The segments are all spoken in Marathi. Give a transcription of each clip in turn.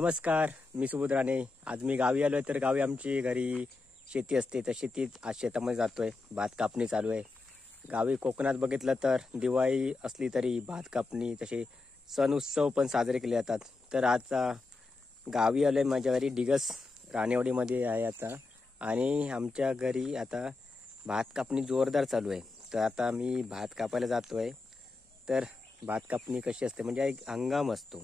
नमस्कार, मी सुबोध राणे. आज मी गावी आलोय. तर गावी आमची घरी शेती असते, तर शेतीत आज शेतामध्ये जातोय. भात कापणी चालू आहे. गावी कोकणात बघितलं तर दिवाळी असली तरी भात कापणी, तसे सण उत्सव पण साजरे केले जातात. तर आज गावी आलोय. माझ्या घरी डिगस राणेवाडीमध्ये आहे आता, आणि आमच्या घरी आता भात कापणी जोरदार चालू आहे. तर आता मी भात कापायला जातोय. तर भात कापणी कशी असते म्हणजे एक हंगाम असतो.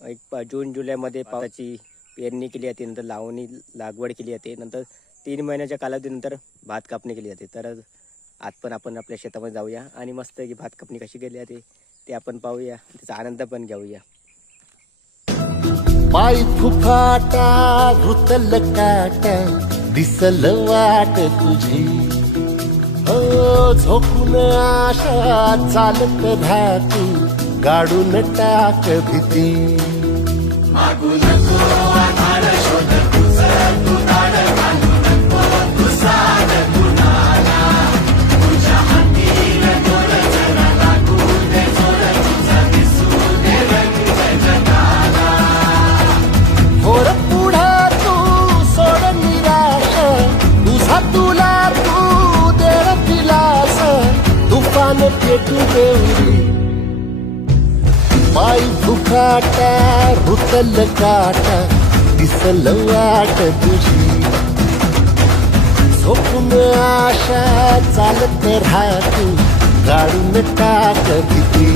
एक जून जुलैमध्ये पावसाची पेरणी केली जाते, नंतर लावणी लागवड केली जाते, नंतर 3 महिन्याच्या कालावधीनंतर भात कापणी केली जाते. तर आज पण आपण आपल्या शेतामध्ये जाऊया आणि मस्त की भात कापणी कशी केली जाते ते आपण पाहूया, त्याचा आनंद पण घेऊया. पाय फुफाटा रुतल काटा दिसल वाट तुझी, हो झोपून आशा चालत धातू गाडून टाक भीती. मागू नको आधार शोध तुझं तू दाड घालू नको तुझा गुणाला, तुझ्या हातीन दोर जरा लागू दे जोर तुझा दिसू दे रंग जगाला. होर पुढे तू सोड निराश, तुझा तुला तू दे दिलास, तुफान पेटू देऊरी. पाय फुफाटा रुतल काटा दिसल वाट तुझी, झोपून आशा चालत राहतू गाडून टाक भीती.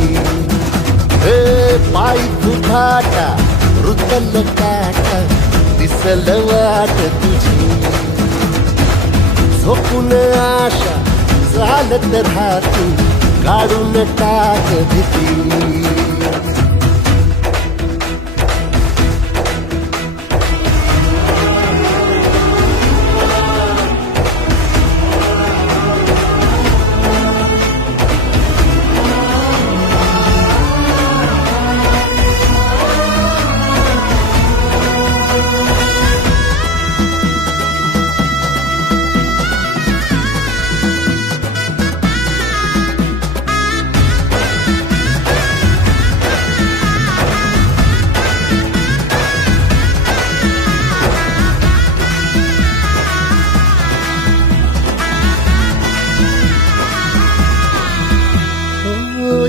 हे पाय फुफाटा रुतल काटा दिसल वाट तुझी, झोपून आशा चालत राहतू गाडून टाक भीती.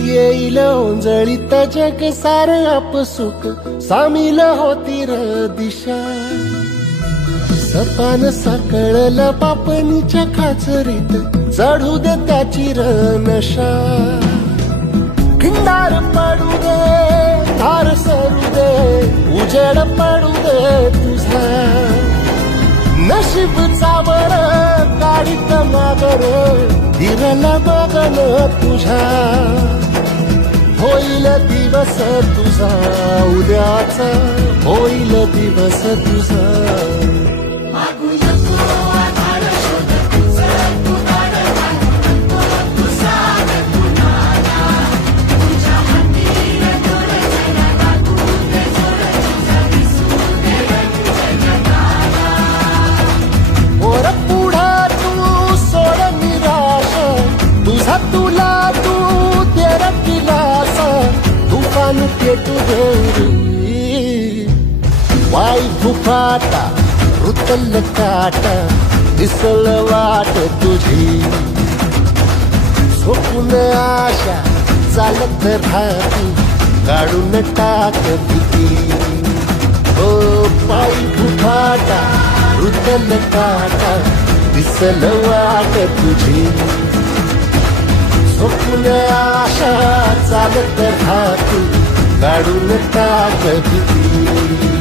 येईल ओंजळीत जग सार आपसुक, सामील होती र दिशा. सपान साकळल पापणीच्या खाचरीत, चढू दे त्याची र नशा. खिंडार पडू दे धार सरू दे, उजेड पडू दे तुझा. नशीब चावर गाडीत मागर दिरला बघन तुझ्या. होईल दिवस तुझा उद्याचा, होईल दिवस तुझा. मागू नको आधार शोध तुझं तू दाड घालू नको तुझा गुणाला, तुझ्या हातीन दोर जरा लागू दे जोर तुझा दिसू दे रंग जगाला. वर पुढे तू सोड निराश, तुझा तुला तू तेर दिलास, तुफान पेटू देऊरी. पाय फुफाटा रुतल काटा दिसल वाट तुझी, झोपून आशा चालत राहतू गाडून टाक भीती. हो पाय फुफाटा रुतल काटा दिसल वाट तुझी, झोपून आशा चालत राहतू गाडून टाक भीती.